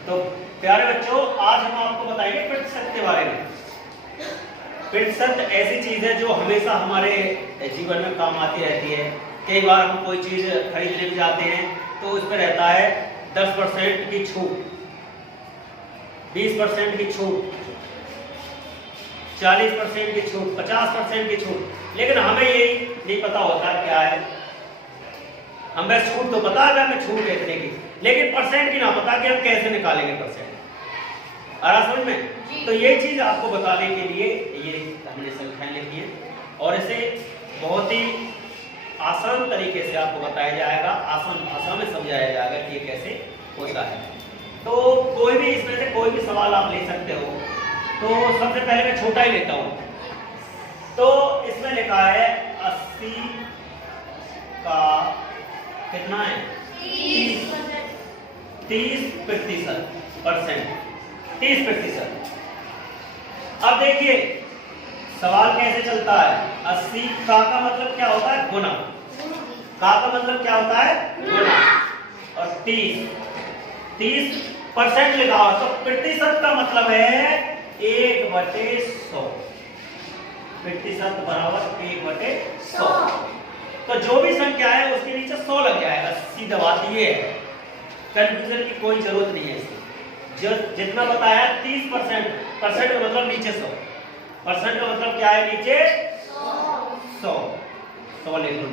तो प्यारे बच्चों, आज हम आपको बताएंगे प्रतिशत के बारे में। प्रतिशत ऐसी चीज है जो हमेशा हमारे जीवन में काम आती रहती है। कई बार हम कोई चीज खरीदने भी जाते हैं तो उस पर रहता है 10% की छूट, 20% की छूट, 40% की छूट, 50% की छूट, लेकिन हमें ये नहीं पता होता क्या है। हमें छूट तो पता है, हमें छूट है इतने की, लेकिन परसेंट की ना पता कि हम कैसे निकालेंगे परसेंट। आ रहा समझ में? तो ये चीज आपको बताने के लिए ये हमने संख्याएं लिखी है और इसे बहुत ही आसान तरीके से आपको बताया जाएगा, आसान भाषा में समझाया जाएगा कि ये कैसे होता है। तो कोई भी इसमें से कोई भी सवाल आप ले सकते हो। तो सबसे पहले मैं छोटा ही लेता हूं। तो इसमें लिखा है 80 का कितना है? 30%, 30%। अब देखिए सवाल कैसे चलता है। 80 का मतलब क्या होता है? गुना। का मतलब क्या होता है? गुना। और 30% लिखा हुआ, तो प्रतिशत का मतलब है 1/100। प्रतिशत बराबर 1/100। तो जो भी संख्या है उसके नीचे 100 लग जाएगा, सीधा बात ये है। कंफ्यूजन की कोई जरूरत नहीं है इसकी। जो जितना बताया 30%, परसेंट का मतलब नीचे 100, परसेंट का मतलब क्या है? नीचे 100 लिख लो।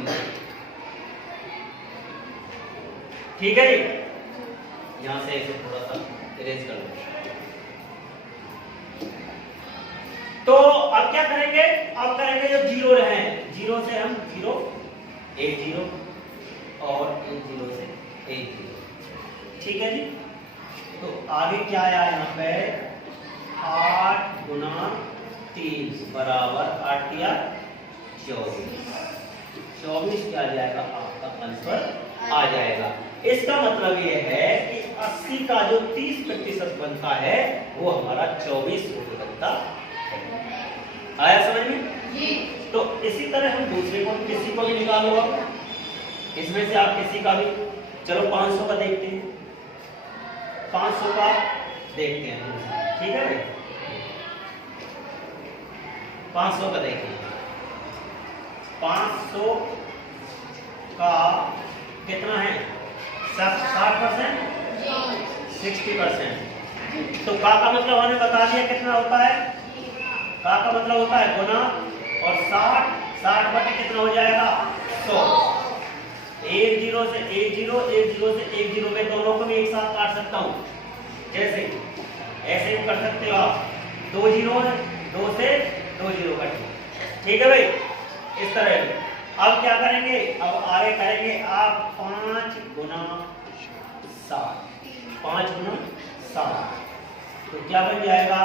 ठीक है जी, यहां से इसे थोड़ा सा इरेज कर लो। तो अब क्या करेंगे? अब करेंगे जो जीरो रहे, जीरो से हम 0, 1 0 और 1 0 से 1 0। ठीक है जी। तो आगे क्या आया यहाँ पे? 8 गुना 3 बराबर 8 या 24। 24 क्या आ जाएगा? आपका आंसर आ जाएगा। इसका मतलब ये है कि 80 का जो 30% बनता है वो हमारा 24 बनता है। आया समझ में जी? तो इसी तरह हम दूसरे को किसी को भी निकालो। अब इसमें से आप किसी का भी, चलो 500 का देखते हैं। 500 का देखते हैं, ठीक है भाई? 500 का देखते हैं। 500 का कितना है? 60%, 60%। तो का मतलब हमने बता दिया कितना होता है। का मतलब होता है गुना, और 60 बटे कितना हो जाएगा? 100। 1 0 से 1 0, 1 0 से 1 0 में दोनों को मैं एक साथ काट सकता हूँ। जैसे ऐसे भी कर सकते हो आप। 2 0 है, 2 से 2 0 कटे। ठीक है भाई? इस तरह। अब क्या करेंगे? अब आगे करेंगे आप 5 गुना 60। 5 गुना 60 तो क्या बन जाएगा?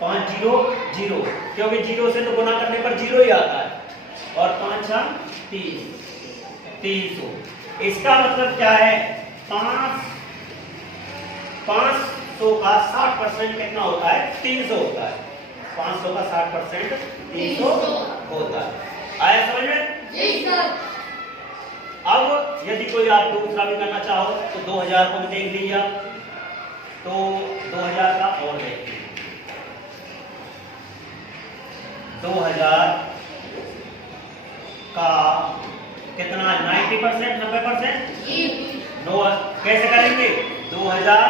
5 0 0, क्योंकि 0 से तो गुना करने पर 0 ही आता है। और 5 30, 300। इसका मतलब क्या है? 500 का 60% कितना होता है? 300 होता है। 500 का 60% 300 होता है। आया समझ में जी सर? अब यदि कोई आप दूसरा भी करना चाहो तो 2000 को भी देख लीजिए। तो 2000 का और देखिए। 2000 का कितना? 90%, 90%। कैसे करेंगे? 2000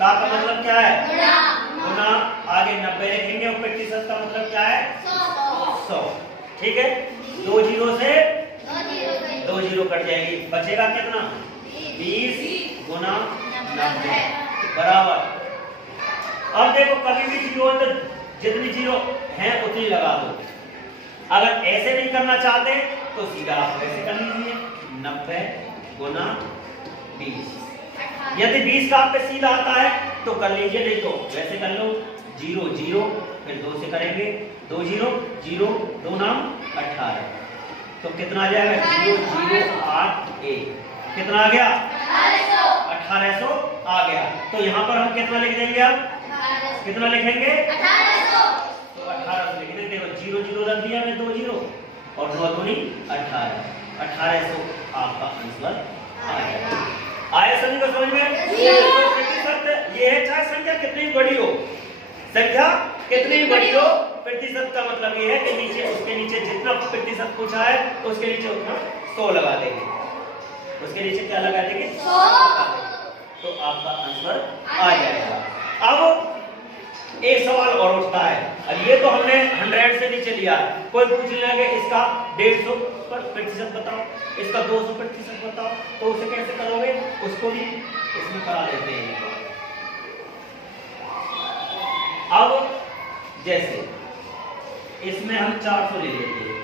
का मतलब क्या है? गुना, आगे 90 लिखेंगे और प्रतिशत का मतलब क्या है? 100। ठीक है? 2 0 से 2 0 कट जाएगी, बचेगा कितना? 20 गुना 90 बराबर। अब देखो कभी भी जीरो तो जितनी जीरो है उतनी लगा दो। अगर ऐसे नहीं करना चाहते तो सीधा आप ऐसे कर लीजिए, 90 गुना 20। यदि 20 का आप पे सीधा आता है तो कर लीजिए, नहीं तो वैसे कर लो। 0 0 फिर 2 से करेंगे, 2 0 0 2 नाम 18। तो कितना आ जाएगा? 0 0 8 1। कितना आ गया? 1800 आ गया। तो यहाँ पर हम कितना लिख देंगे? अब कितना लिखेंगे? 1800। तो 1800 लिख देंगे। देखो 0 0 रख दिया मैं, 2 0 और 2 दूनी 18। 1800 आपका आंसर आ जाएगा। आया सभी को समझ में? बड़ी हो, संख्या कितनी बड़ी हो, प्रतिशत का मतलब ये है कि नीचे उसके नीचे जितना प्रतिशत पूछा है तो उसके नीचे उतना 100 लगा देंगे, उसके नीचे क्या लगा देंगे 100 लगा देंगे, तो आपका आंसर आ जाएगा। अब एक सवाल और उठता है, अब ये तो हमने 100 से नीचे लिया है, कोई पूछ लेगा इसका 150% बताओ, इसका 200% बताओ, तो उसे कैसे करोगे, उसको भी इसमें करा लेते हैं। अब जैसे इसमें हम 400 ले लेते हैं,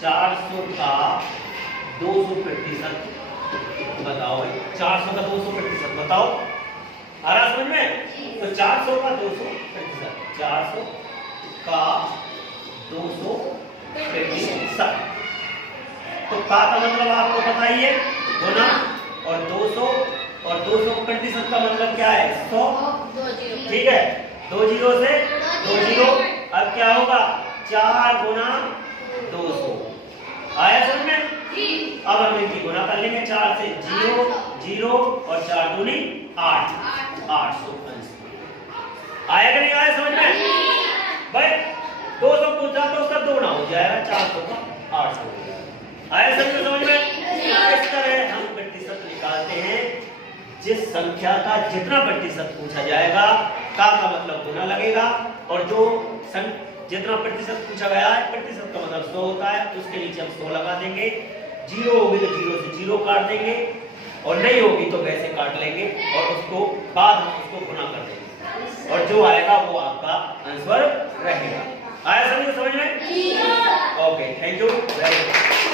400 का 200% बताओ, 400 का 200% बताओ, आ रहा समझ में? तो 400 का 200%, 400 का 200%, तो का मतलब आपको पता ही है, गुना, और 200% का मतलब क्या है 100, ठीक है, 2 जीरो से 2 जीरो, अब क्या होगा 4 गुना 200, आया समझ में? अब हम इनकी गुना कर लेंगे, 4 से 0 0 और 4 दूनी 8, 800 आया कि नहीं आया समझ में? भाई 200 पूछा तो उसका 2 ना हो जाएगा, 400 का 800 आया समझ में? इस तरह हम प्रतिशत निकालते हैं, जिस संख्या का जितना प्रतिशत पूछा जाएगा का मतलब गुना लगेगा, और जो जितना प्रतिशत पूछा गया है प्रतिशत का मतलब 100 होता है, उसके नीचे हम 100 लगा देंगे, 0 होगी तो 0 से 0 काट देंगे, और नहीं होगी तो वैसे काट लेंगे, और उसको बाद हम उसको गुना कर देंगे, और जो आएगा वो आपका आंसर रहेगा। आया समझ में? Okay, thank you very much.